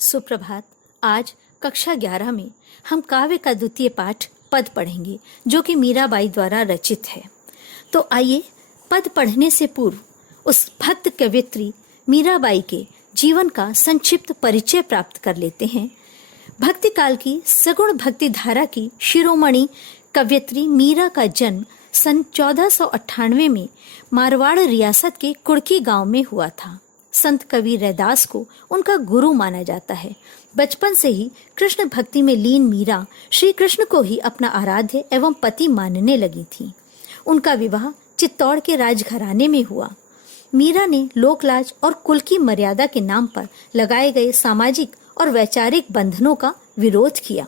सुप्रभात। आज कक्षा 11 में हम काव्य का द्वितीय पाठ पद पढ़ेंगे, जो कि मीराबाई द्वारा रचित है। तो आइए पद पढ़ने से पूर्व उस भक्त कवयित्री मीराबाई के जीवन का संक्षिप्त परिचय प्राप्त कर लेते हैं। भक्ति काल की सगुण भक्ति धारा की शिरोमणि कवयित्री मीरा का जन्म सन 1498 में मारवाड़ रियासत के कुड़की गांव में हुआ था। संत कवि रैदास को उनका गुरु माना जाता है। बचपन से ही कृष्ण भक्ति में लीन मीरा श्री कृष्ण को ही अपना आराध्य एवं पति मानने लगी थी। उनका विवाह चित्तौड़ के राजघराने में हुआ। मीरा ने लोकलाज और कुल की मर्यादा के नाम पर लगाए गए सामाजिक और वैचारिक बंधनों का विरोध किया।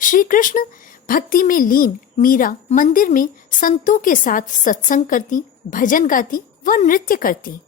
श्री कृष्ण भक्ति में लीन मीरा मंदिर में संतों के साथ सत्संग करती, भजन गाती व नृत्य करती।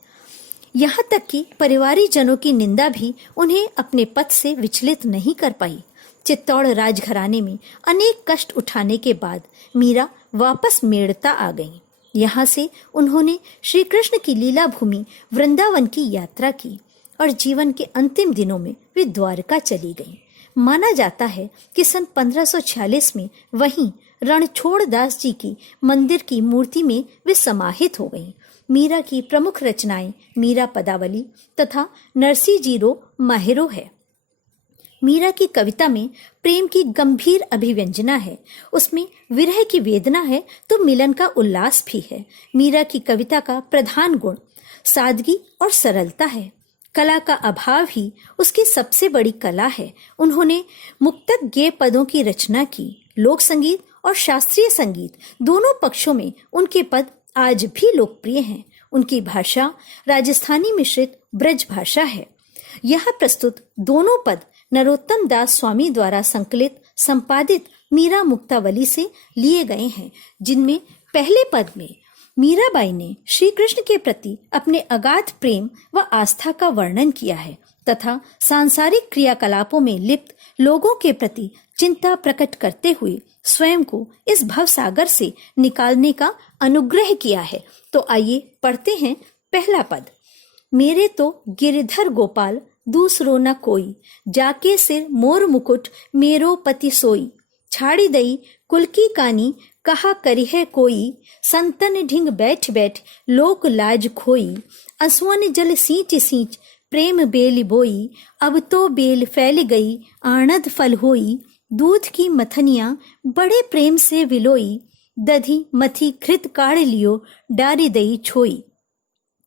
यहाँ तक कि परिवारिक जनों की निंदा भी उन्हें अपने पथ से विचलित नहीं कर पाई। चित्तौड़ राजघराने में अनेक कष्ट उठाने के बाद मीरा वापस मेड़ता आ गईं। यहाँ से उन्होंने श्री कृष्ण की लीला भूमि वृंदावन की यात्रा की और जीवन के अंतिम दिनों में वे द्वारका चली गईं। माना जाता है कि सन 1546 में वहीं रणछोड़ दास जी की मंदिर की मूर्ति में वे समाहित हो गईं। मीरा की प्रमुख रचनाएं मीरा पदावली तथा नरसी जीरो माहिरो है। मीरा की कविता में प्रेम की गंभीर अभिव्यंजना है, उसमें विरह की वेदना है तो मिलन का उल्लास भी है। मीरा की कविता का प्रधान गुण सादगी और सरलता है। कला का अभाव ही उसकी सबसे बड़ी कला है। उन्होंने मुक्तक गेय पदों की रचना की। लोक संगीत और शास्त्रीय संगीत दोनों पक्षों में उनके पद आज भी लोकप्रिय हैं। उनकी भाषा राजस्थानी मिश्रित ब्रज भाषा है। यह प्रस्तुत दोनों पद नरोत्तम दास स्वामी द्वारा संकलित संपादित मीरा मुक्तावली से लिए गए हैं, जिनमें पहले पद में मीराबाई ने श्री कृष्ण के प्रति अपने अगाध प्रेम व आस्था का वर्णन किया है तथा सांसारिक क्रियाकलापों में लिप्त लोगों के प्रति चिंता प्रकट करते हुए स्वयं को इस भवसागर से निकालने का अनुग्रह किया है। तो आइए पढ़ते हैं पहला पद। मेरे तो गिरधर गोपाल दूसरो न कोई, जाके सिर मोर मुकुट मेरो पति सोई, छाड़ी दई कुल की कानी कहा करी है कोई, संतन ढिंग बैठ बैठ लोक लाज खोई, असुअन जल सींच सींच प्रेम बेल बोई, अब तो बेल फैल गई आणद फल होई, दूध की मथनिया बड़े प्रेम से विलोई, दधी मथी घृत काढ़ लियो डारी दई छोई,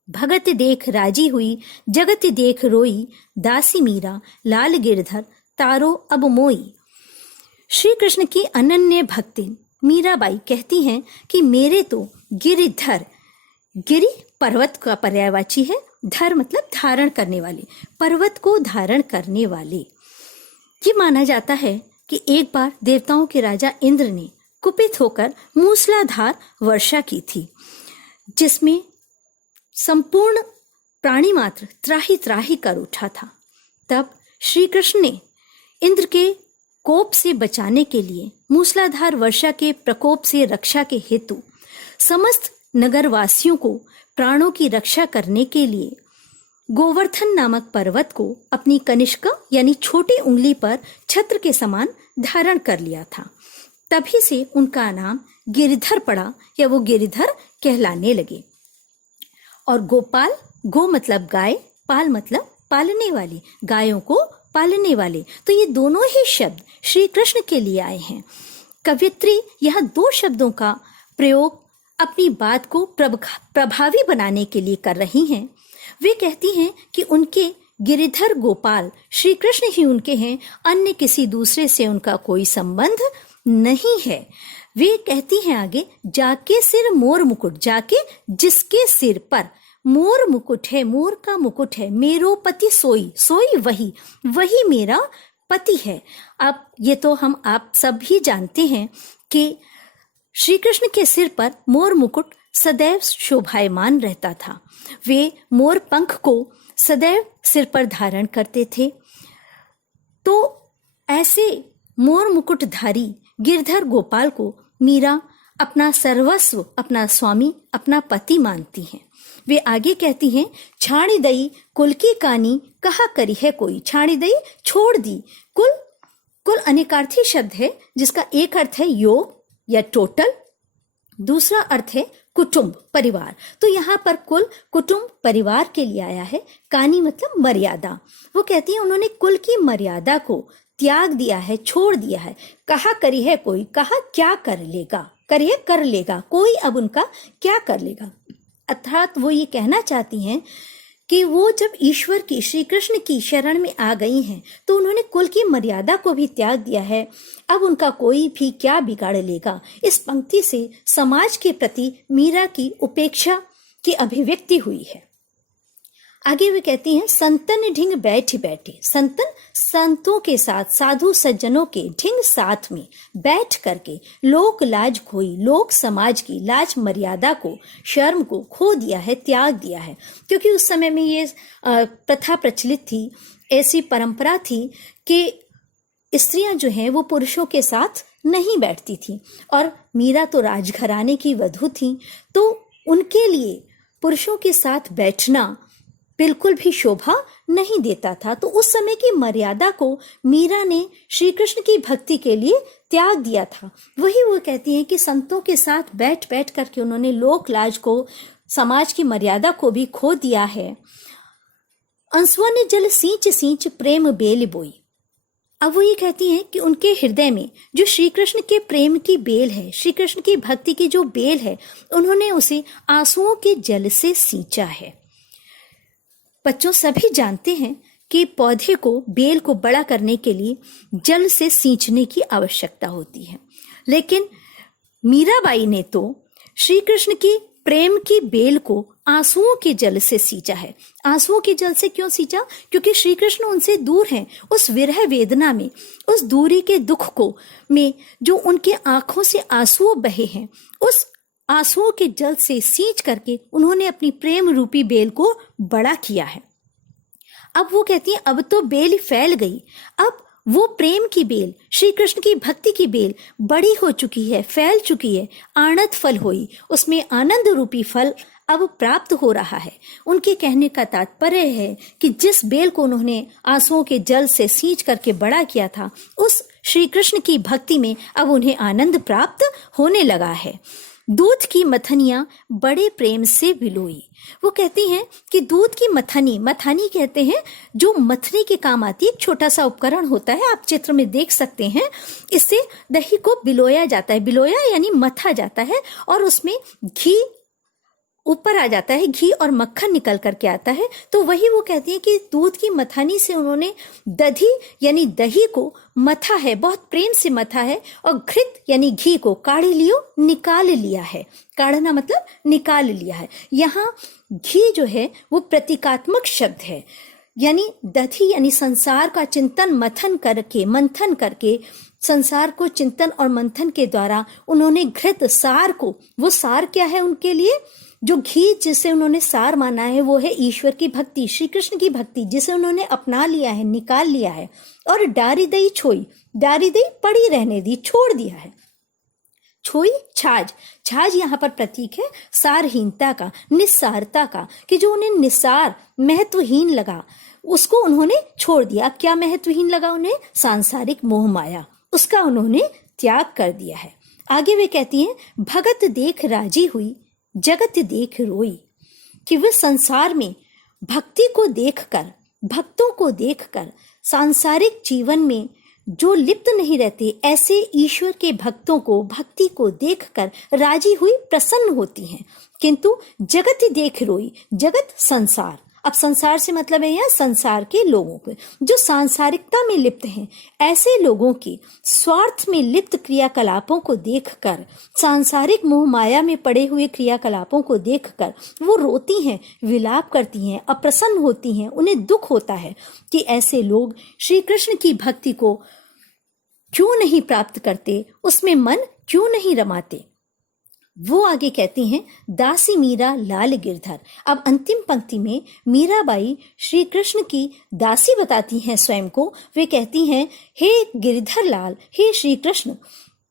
भगत देख राजी हुई जगत देख रोई, दासी मीरा लाल गिरधर तारो अब मोई। श्री कृष्ण की अनन्य भक्ति मीराबाई कहती हैं कि मेरे तो गिरिधर, गिरि पर्वत का पर्यायवाची है, धर मतलब धारण करने वाले, पर्वत को धारण करने वाले। ये माना जाता है कि एक बार देवताओं के राजा इंद्र ने कुपित होकर मूसलाधार वर्षा की थी, जिसमें संपूर्ण प्राणी मात्र त्राही त्राही कर उठा था। तब श्री कृष्ण ने इंद्र के कोप से बचाने के लिए मूसलाधार वर्षा के प्रकोप से रक्षा के हेतु समस्त नगरवासियों को प्राणों की रक्षा करने के लिए गोवर्धन नामक पर्वत को अपनी कनिष्का यानी छोटी उंगली पर छत्र के समान धारण कर लिया था। तभी से उनका नाम गिरधर पड़ा या वो गिरधर कहलाने लगे। और गोपाल, गो मतलब गाय, पाल मतलब पालने वाले, गायों को पालने वाले, तो ये दोनों ही शब्द श्री कृष्ण के लिए आए हैं। कवयित्री यह दो शब्दों का प्रयोग अपनी बात को प्रभावी बनाने के लिए कर रही हैं। वे कहती हैं कि उनके गिरिधर गोपाल श्री कृष्ण ही उनके हैं, अन्य किसी दूसरे से उनका कोई संबंध नहीं है। वे कहती हैं आगे, जाके सिर मोर मुकुट, जाके जिसके सिर पर मोर मुकुट है, मोर का मुकुट है, मेरो पति सोई, सोई वही मेरा पति है। अब ये तो हम आप सब ही जानते हैं कि श्री कृष्ण के सिर पर मोर मुकुट सदैव शोभायमान रहता था। वे मोर पंख को सदैव सिर पर धारण करते थे। तो ऐसे मोर मुकुटधारी गिरधर गोपाल को मीरा अपना सर्वस्व, अपना स्वामी, अपना पति मानती हैं। वे आगे कहती हैं, छाड़ी दई कुल की कानी कहा करी है कोई। छाड़ी दई छोड़ दी। कुल, कुल अनेकार्थी शब्द है जिसका एक अर्थ है योग या टोटल, दूसरा अर्थ है कुटुंब, परिवार। तो यहाँ पर कुल, कुटुंब, परिवार के लिए आया है। कानी मतलब मर्यादा। वो कहती है उन्होंने कुल की मर्यादा को त्याग दिया है, छोड़ दिया है। कहा करी है कोई, कहा क्या कर लेगा, करिए कर लेगा कोई, अब उनका क्या कर लेगा। अर्थात वो ये कहना चाहती हैं कि वो जब ईश्वर की, श्री कृष्ण की शरण में आ गई हैं तो उन्होंने कुल की मर्यादा को भी त्याग दिया है। अब उनका कोई भी क्या बिगाड़ लेगा। इस पंक्ति से समाज के प्रति मीरा की उपेक्षा की अभिव्यक्ति हुई है। आगे वे कहती हैं, संतन ढिंग बैठ बैठे। संतन संतों के साथ, साधु सज्जनों के ढिंग साथ में बैठ करके लोक लाज खोई, लोक समाज की लाज मर्यादा को, शर्म को खो दिया है, त्याग दिया है। क्योंकि उस समय में ये प्रथा प्रचलित थी, ऐसी परंपरा थी कि स्त्रियां जो हैं वो पुरुषों के साथ नहीं बैठती थी। और मीरा तो राजघराने की वधू थी, तो उनके लिए पुरुषों के साथ बैठना बिल्कुल भी शोभा नहीं देता था। तो उस समय की मर्यादा को मीरा ने श्री कृष्ण की भक्ति के लिए त्याग दिया था। वही वो कहती हैं कि संतों के साथ बैठ बैठ करके उन्होंने लोक लाज को, समाज की मर्यादा को भी खो दिया है। अंसवन जल सींच सींच प्रेम बेल बोई। अब वो ये कहती हैं कि उनके हृदय में जो श्री कृष्ण के प्रेम की बेल है, श्री कृष्ण की भक्ति की जो बेल है, उन्होंने उसे आंसुओं के जल से सींचा है। बच्चों, सभी जानते हैं कि पौधे को, बेल को बड़ा करने के लिए जल से सींचने की आवश्यकता होती है। लेकिन मीराबाई ने तो श्री कृष्ण की प्रेम की बेल को आंसुओं के जल से सींचा है। आंसुओं के जल से क्यों सींचा? क्योंकि श्री कृष्ण उनसे दूर हैं। उस विरह वेदना में, उस दूरी के दुख को में जो उनके आंखों से आंसू बहे हैं, उस आंसुओं के जल से सींच करके उन्होंने अपनी प्रेम रूपी बेल को बड़ा किया है। अब वो कहती है अब तो बेल फैल गई, अब वो प्रेम की बेल, श्री कृष्ण की भक्ति की बेल बड़ी हो चुकी है, फैल चुकी है। आनंद फल होई, उसमें आनंद रूपी फल अब प्राप्त हो रहा है। उनके कहने का तात्पर्य है कि जिस बेल को उन्होंने आंसुओं के जल से सींच करके बड़ा किया था, उस श्री कृष्ण की भक्ति में अब उन्हें आनंद प्राप्त होने लगा है। दूध की मथनियां बड़े प्रेम से बिलोई। वो कहती हैं कि दूध की मथनी, मथानी कहते हैं जो मथने के काम आती है, एक छोटा सा उपकरण होता है, आप चित्र में देख सकते हैं। इससे दही को बिलोया जाता है, बिलोया यानी मथा जाता है, और उसमें घी ऊपर आ जाता है, घी और मक्खन निकल करके आता है। तो वही वो कहती है कि दूध की मथानी से उन्होंने दधी यानी दही को मथा है, बहुत प्रेम से मथा है, और घृत यानी घी को काढ़ी लियो, निकाल लिया है। काढ़ना मतलब निकाल लिया है। यहाँ घी जो है वो प्रतीकात्मक शब्द है, यानी दधी यानी संसार का चिंतन मंथन करके संसार को चिंतन और मंथन के द्वारा उन्होंने घृत सार को, वो सार क्या है उनके लिए, जो घी जिसे उन्होंने सार माना है वो है ईश्वर की भक्ति, श्री कृष्ण की भक्ति, जिसे उन्होंने अपना लिया है, निकाल लिया है। और डारी दई छोई, डारी दई पड़ी रहने दी, छोड़ दिया है। छोई छाछ, छाछ यहाँ पर प्रतीक है सारहीनता का, निस्सारता का, कि जो उन्हें निस्सार महत्वहीन लगा उसको उन्होंने छोड़ दिया। अब क्या महत्वहीन लगा उन्हें? सांसारिक मोह माया, उसका उन्होंने त्याग कर दिया है। आगे वे कहती हैं भगत देख राजी हुई, जगत देख रोई, कि वे संसार में भक्ति को देखकर, भक्तों को देखकर, सांसारिक जीवन में जो लिप्त नहीं रहते, ऐसे ईश्वर के भक्तों को, भक्ति को देखकर राजी हुई, प्रसन्न होती हैं। किंतु जगत देख रोई, जगत संसार, अब संसार से मतलब है यहाँ संसार के लोगों को, जो सांसारिकता में लिप्त हैं, ऐसे लोगों की स्वार्थ में लिप्त क्रियाकलापों को देखकर, सांसारिक मोह माया में पड़े हुए क्रियाकलापों को देखकर वो रोती हैं, विलाप करती हैं, अप्रसन्न होती हैं। उन्हें दुख होता है कि ऐसे लोग श्री कृष्ण की भक्ति को क्यों नहीं प्राप्त करते, उसमें मन क्यों नहीं रमाते। वो आगे कहती हैं दासी मीरा लाल गिरधर। अब अंतिम पंक्ति में मीराबाई श्री कृष्ण की दासी बताती हैं स्वयं को। वे कहती हैं हे गिरधर लाल, हे श्री कृष्ण,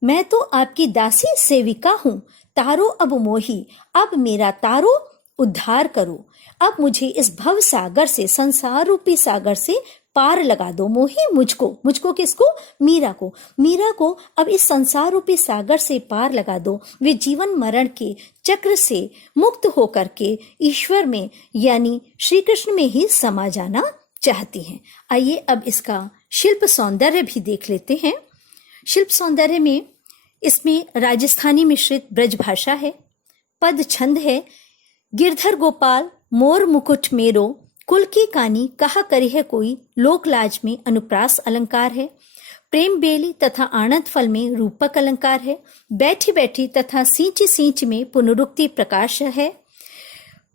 मैं तो आपकी दासी सेविका हूँ। तारो अब मोही, अब मेरा तारो उद्धार करो। अब मुझे इस भव सागर से, संसार रूपी सागर से पार लगा दो। मोहि मुझको किसको? मीरा को अब इस संसार रूपी सागर से पार लगा दो। वे जीवन मरण के चक्र से मुक्त होकर के ईश्वर में यानी श्री कृष्ण में ही समा जाना चाहती हैं। आइए अब इसका शिल्प सौंदर्य भी देख लेते हैं। शिल्प सौंदर्य में इसमें राजस्थानी मिश्रित ब्रज भाषा है, पद छंद है, गिरधर गोपाल मोर मुकुट मेरो, कुल की कानी कहा करी है कोई, लोक लाज में अनुप्रास अलंकार है, प्रेम बेली तथा आनंद फल में रूपक अलंकार है, बैठी बैठी तथा सींच सींच में पुनरुक्ति प्रकाश है,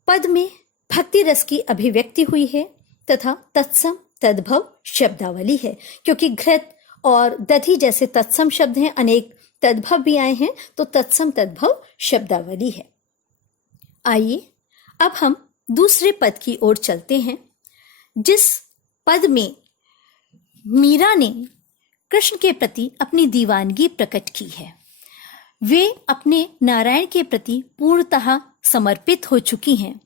पद में भक्ति रस की अभिव्यक्ति हुई है तथा तत्सम तद्भव शब्दावली है। क्योंकि घृत और दधि जैसे तत्सम शब्द हैं, अनेक तद्भव भी आए हैं, तो तत्सम तद्भव शब्दावली है। आइए अब हम दूसरे पद की ओर चलते हैं, जिस पद में मीरा ने कृष्ण के प्रति अपनी दीवानगी प्रकट की है। वे अपने नारायण के प्रति पूर्णतः समर्पित हो चुकी हैं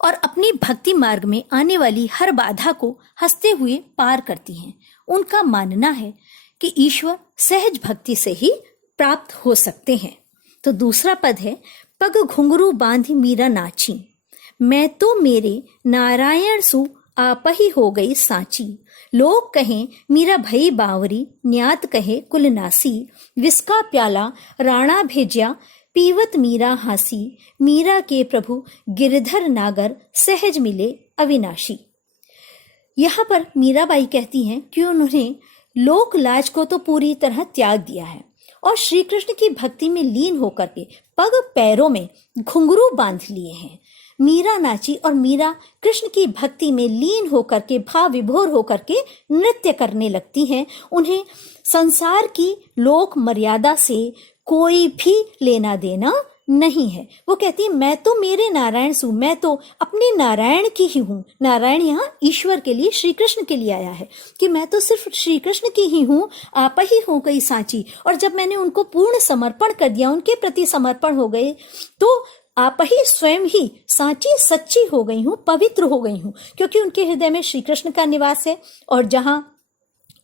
और अपनी भक्ति मार्ग में आने वाली हर बाधा को हंसते हुए पार करती हैं। उनका मानना है कि ईश्वर सहज भक्ति से ही प्राप्त हो सकते हैं। तो दूसरा पद है, पग घुंघरू बांधी मीरा नाची, मैं तो मेरे नारायण सु आप ही हो गई सांची, लोग कहें मीरा भई बावरी, न्यात कहे कुल नासी, विस्का प्याला राणा भेज्या, पीवत मीरा हासी, मीरा के प्रभु गिरधर नागर, सहज मिले अविनाशी। यहाँ पर मीराबाई कहती हैं कि उन्होंने लोक लाज को तो पूरी तरह त्याग दिया है और श्री कृष्ण की भक्ति में लीन होकर के पग पैरों में घुंघरू बांध लिए हैं। मीरा नाची और मीरा कृष्ण की भक्ति में लीन होकर के भाव विभोर होकर के नृत्य करने लगती हैं। उन्हें संसार की लोक मर्यादा से कोई भी लेना देना नहीं है। वो कहती है मैं तो मेरे नारायण सु, मैं तो अपने नारायण की ही हूँ। नारायण यहाँ ईश्वर के लिए, श्री कृष्ण के लिए आया है कि मैं तो सिर्फ श्री कृष्ण की ही हूँ, आप ही हो गई सांची। और जब मैंने उनको पूर्ण समर्पण कर दिया, उनके प्रति समर्पण हो गए, तो आप ही स्वयं ही सांची सच्ची हो गई हूँ, पवित्र हो गई हूँ। क्योंकि उनके हृदय में श्री कृष्ण का निवास है और जहाँ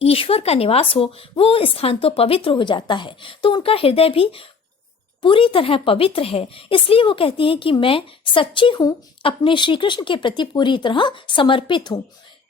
ईश्वर का निवास हो वो स्थान तो पवित्र हो जाता है। तो उनका हृदय भी पूरी तरह पवित्र है। इसलिए वो कहती हैं कि मैं सच्ची हूँ, अपने श्री कृष्ण के प्रति पूरी तरह समर्पित हूँ।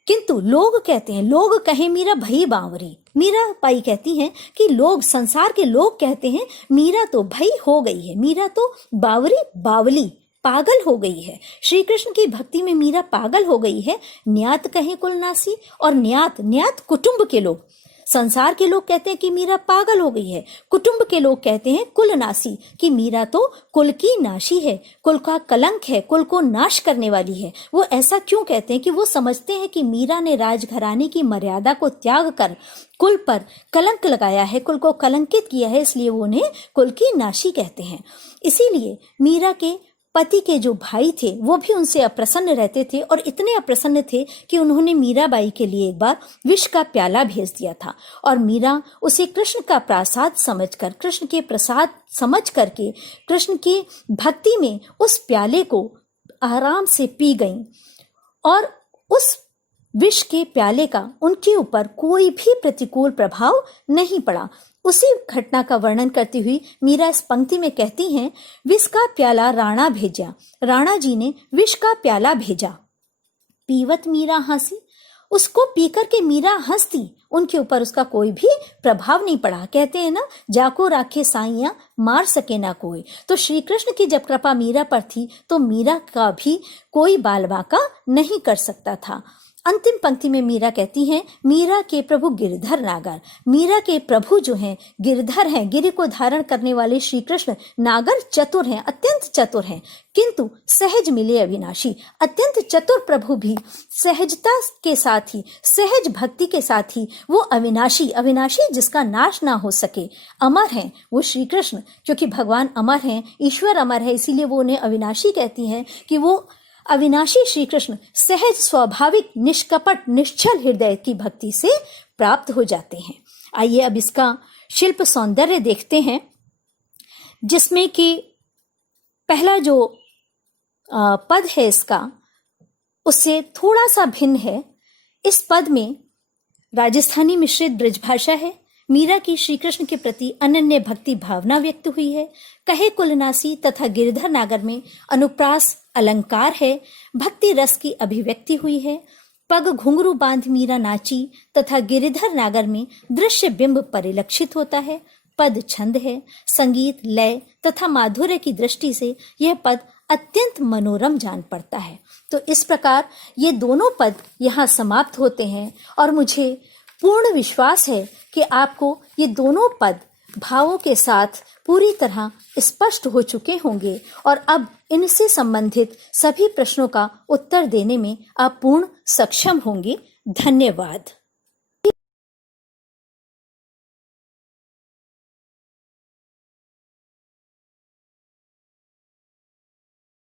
किंतु लोग कहते हैं, लोग कहे मीरा भई बावरी। मीरा बाई कहती हैं कि लोग, संसार के लोग कहते हैं मीरा तो भई हो गई है, मीरा तो बावरी, बावली, पागल हो गई है। श्री कृष्ण की भक्ति में मीरा पागल हो गई है। न्यात कहे कुलनासी, और न्यात कुटुंब के लोग, संसार के लोग कहते हैं कि मीरा पागल हो गई है। कुटुंब के लोग कहते हैं कुलनासी, कि मीरा तो कुल की नाशी है, कुल का कलंक है, कुल को नाश करने वाली है। वो ऐसा क्यों कहते हैं कि वो समझते हैं कि मीरा ने राजघराने की मर्यादा को त्याग कर कुल पर कलंक लगाया है, कुल को कलंकित किया है, इसलिए वो उन्हें कुल की नाशी कहते हैं। इसीलिए मीरा के पति के जो भाई थे वो भी उनसे अप्रसन्न रहते थे और इतने अप्रसन्न थे कि उन्होंने मीराबाई के लिए एक बार विष का प्याला भेज दिया था और मीरा उसे कृष्ण का प्रसाद समझकर, कृष्ण के प्रसाद समझ करके कृष्ण की भक्ति में उस प्याले को आराम से पी गईं और उस विष के प्याले का उनके ऊपर कोई भी प्रतिकूल प्रभाव नहीं पड़ा। उसी घटना का वर्णन करती हुई मीरा इस पंक्ति में कहती हैं, विष का प्याला राणा भेजा, राणा जी ने विष का प्याला भेजा, पीवत मीरा हंसी, उसको पीकर के मीरा हंसती, उनके ऊपर उसका कोई भी प्रभाव नहीं पड़ा। कहते हैं ना, जाको राखे साइया मार सके ना कोई। तो श्री कृष्ण की जब कृपा मीरा पर थी तो मीरा का भी कोई बाल बांका नहीं कर सकता था। अंतिम पंक्ति में मीरा कहती हैं, मीरा के प्रभु गिरधर नागर, मीरा के प्रभु जो हैं गिरधर हैं, गिरि को धारण करने वाले श्री कृष्ण नागर चतुर हैं, अत्यंत चतुर हैं, किंतु सहज मिले अविनाशी। अत्यंत चतुर प्रभु भी सहजता के साथ ही, सहज भक्ति के साथ ही वो अविनाशी, अविनाशी जिसका नाश ना हो सके, अमर हैं वो श्री कृष्ण। क्योंकि भगवान अमर हैं, ईश्वर अमर है, इसीलिए वो उन्हें अविनाशी कहती हैं कि वो अविनाशी श्री कृष्ण सहज, स्वाभाविक, निष्कपट, निश्चल हृदय की भक्ति से प्राप्त हो जाते हैं। आइए अब इसका शिल्प सौंदर्य देखते हैं, जिसमें कि पहला जो पद है इसका उससे थोड़ा सा भिन्न है। इस पद में राजस्थानी मिश्रित ब्रजभाषा है। मीरा की श्री कृष्ण के प्रति अनन्य भक्ति भावना व्यक्त हुई है। कहे कुलनासी तथा गिरधर नागर में अनुप्रास अलंकार है। भक्ति रस की अभिव्यक्ति हुई है। पग घुंघरू बांध मीरा नाची तथा गिरिधर नागर में दृश्य बिंब परिलक्षित होता है। पद छंद है। संगीत, लय तथा माधुर्य की दृष्टि से यह पद अत्यंत मनोरम जान पड़ता है। तो इस प्रकार ये दोनों पद यहाँ समाप्त होते हैं और मुझे पूर्ण विश्वास है कि आपको ये दोनों पद भावों के साथ पूरी तरह स्पष्ट हो चुके होंगे और अब इनसे संबंधित सभी प्रश्नों का उत्तर देने में आप पूर्ण सक्षम होंगे। धन्यवाद।